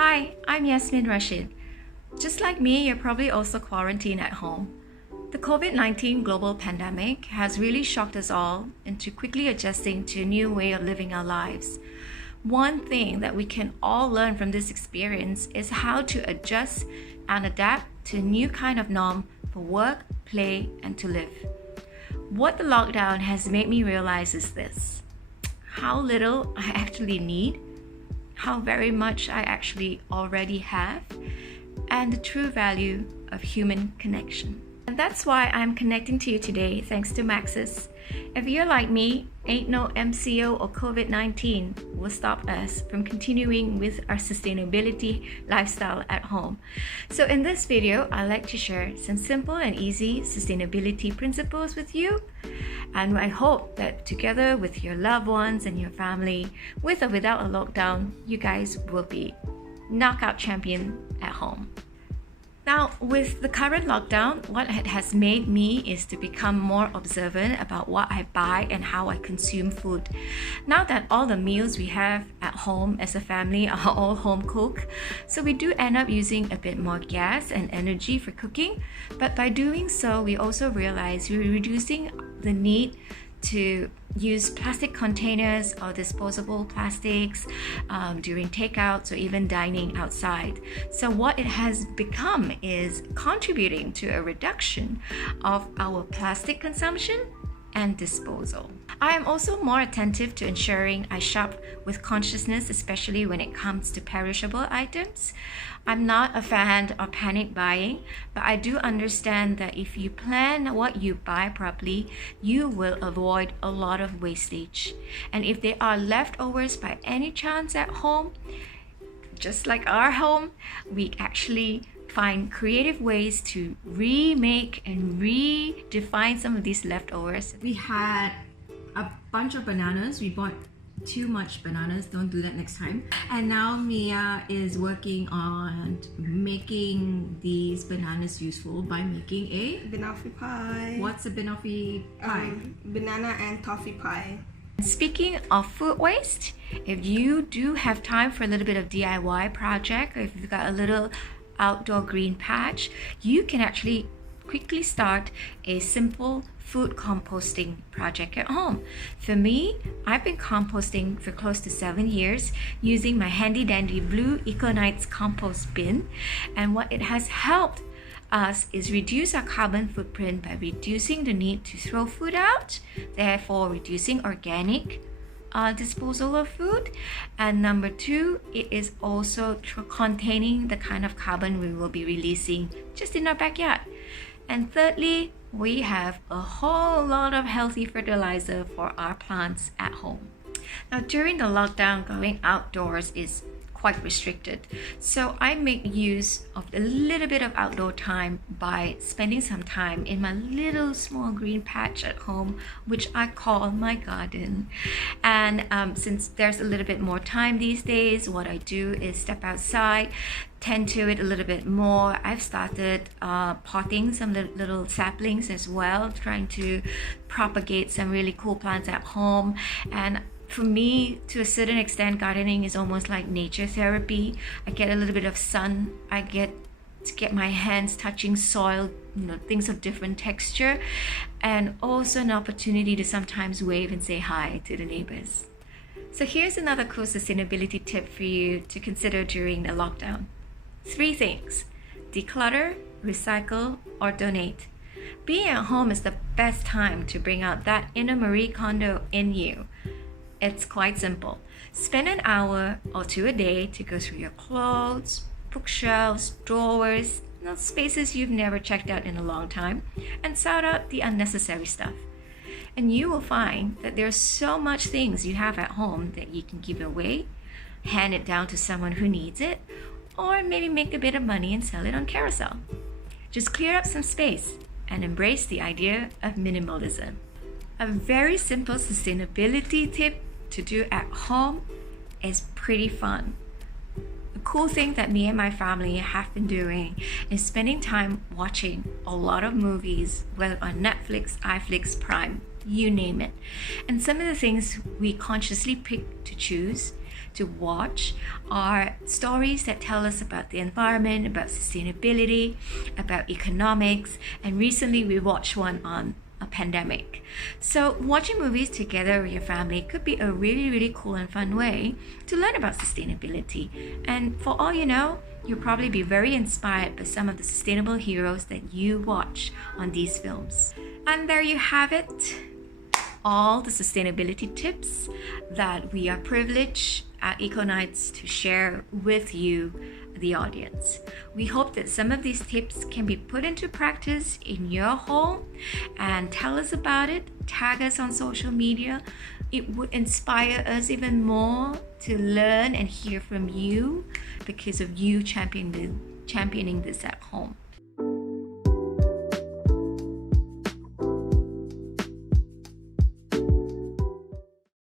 Hi, I'm Yasmin Rasyid. Just like me, you're probably also quarantined at home. The COVID-19 global pandemic has really shocked us all into quickly adjusting to a new way of living our lives. One thing that we can all learn from this experience is how to adjust and adapt to a new kind of norm for work, play, and to live. What the lockdown has made me realize is this: how little I actually need, how very much I actually already have, and the true value of human connection. And that's why I'm connecting to you today thanks to Maxis. If you're like me, ain't no RMCO or COVID-19 will stop us from continuing with our sustainability lifestyle at home. So in this video, I'd like to share some simple and easy sustainability principles with you. And I hope that together with your loved ones and your family, with or without a lockdown, you guys will be knockout champion at home. Now, with the current lockdown, what it has made me is to become more observant about what I buy and how I consume food. Now that all the meals we have at home as a family are all home cooked, so we do end up using a bit more gas and energy for cooking, but by doing so, we also realize we're reducing the need to use plastic containers or disposable plastics during takeouts or even dining outside. So what it has become is contributing to a reduction of our plastic consumption and disposal. I am also more attentive to ensuring I shop with consciousness, especially when it comes to perishable items. I'm not a fan of panic buying, but I do understand that if you plan what you buy properly, you will avoid a lot of wastage. And if there are leftovers by any chance at home, just like our home, we actually find creative ways to remake and redefine some of these leftovers. We had a bunch of bananas. We bought too much bananas. Don't do that next time. And now Mia is working on making these bananas useful by making a banoffee pie. What's a banoffee pie? Banana and toffee pie. Speaking of food waste, if you do have time for a little bit of DIY project, or if you've got a little outdoor green patch, you can actually quickly start a simple food composting project at home. For me, I've been composting for close to 7 years using my handy dandy blue EcoKnights compost bin, and what it has helped us is reduce our carbon footprint by reducing the need to throw food out, therefore reducing organic disposal of food. And number 2, it is also containing the kind of carbon we will be releasing just in our backyard. And thirdly, we have a whole lot of healthy fertilizer for our plants at home. Now, during the lockdown, going outdoors is quite restricted. So I make use of a little bit of outdoor time by spending some time in my little small green patch at home, which I call my garden. And since there's a little bit more time these days, what I do is step outside, tend to it a little bit more. I've started potting some little saplings as well, trying to propagate some really cool plants at home. And for me, to a certain extent, gardening is almost like nature therapy. I get a little bit of sun. I get to get my hands touching soil, things of different texture, and also an opportunity to sometimes wave and say hi to the neighbors. So here's another cool sustainability tip for you to consider during the lockdown. 3 things: declutter, recycle, or donate. Being at home is the best time to bring out that inner Marie Kondo in you. It's quite simple. Spend an hour or 2 a day to go through your clothes, bookshelves, drawers, spaces you've never checked out in a long time, and sort out the unnecessary stuff. And you will find that there's so much things you have at home that you can give away, hand it down to someone who needs it, or maybe make a bit of money and sell it on Carousel. Just clear up some space and embrace the idea of minimalism. A very simple sustainability tip to do at home is pretty fun. The cool thing that me and my family have been doing is spending time watching a lot of movies, whether on Netflix, iFlix, Prime, you name it. And some of the things we consciously pick to choose to watch are stories that tell us about the environment, about sustainability, about economics, and recently we watched one on a pandemic. So watching movies together with your family could be a really, really cool and fun way to learn about sustainability. And for all you know, you'll probably be very inspired by some of the sustainable heroes that you watch on these films. And there you have it, all the sustainability tips that we are privileged at EcoKnights to share with you, the audience. We hope that some of these tips can be put into practice in your home, and tell us about it, tag us on social media. It would inspire us even more to learn and hear from you because of you championing this at home.